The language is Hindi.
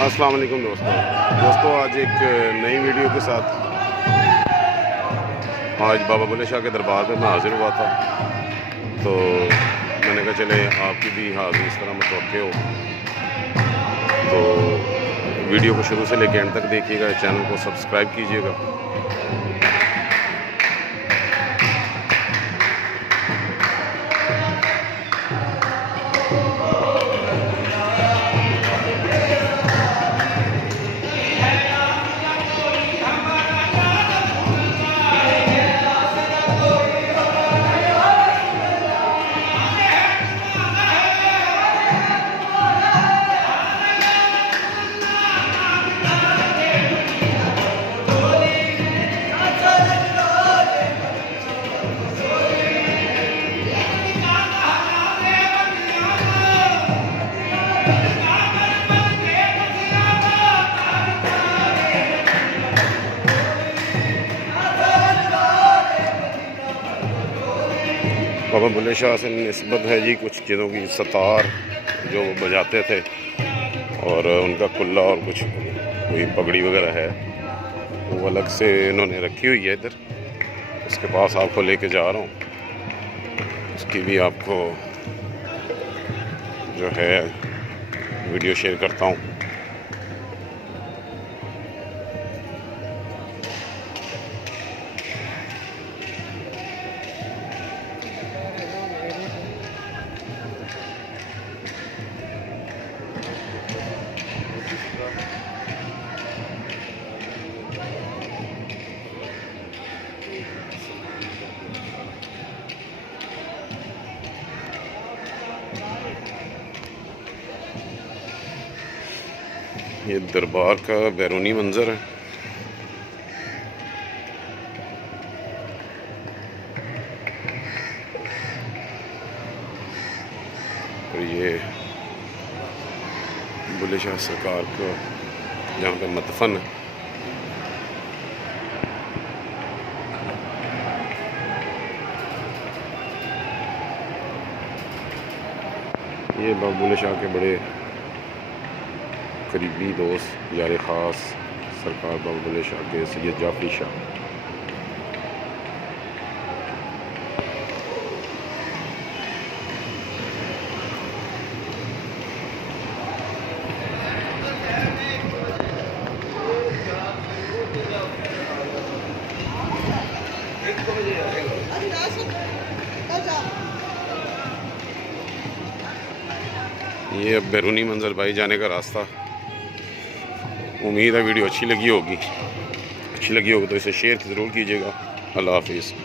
अस्सलाम वालेकुम दोस्तों आज एक नई वीडियो के साथ आज बाबा बुल्ले शाह के दरबार में मैं हाज़िर हुआ था। तो मैंने कहा चले आपकी भी हाज़िरी इस तरह मुतवक्के हो, तो वीडियो को शुरू से लेकर एंड तक देखिएगा, चैनल को सब्सक्राइब कीजिएगा। बाबा बुल्ले शाह से निस्बत है जी कुछ चीज़ों की, सतार जो वो बजाते थे और उनका कुल्ला और कुछ कोई पगड़ी वगैरह है वो अलग से इन्होंने रखी हुई है इधर। उसके पास आपको लेके जा रहा हूँ, उसकी भी आपको जो है वीडियो शेयर करता हूँ। ये दरबार का बैरूनी मंज़र है। और ये बुल्ले शाह सरकार का यहाँ पे मतफन है। ये बाबा बुल्ले शाह के बड़े करीबी दोस्त यार ख़ास सरकार बाबा बुल्ले शाह के सैयद जाफरी शाह। ये अब बैरूनी मंज़र भाई जाने का रास्ता। उम्मीद है वीडियो अच्छी लगी होगी तो इसे शेयर ज़रूर कीजिएगा। अल्लाह हाफिज़।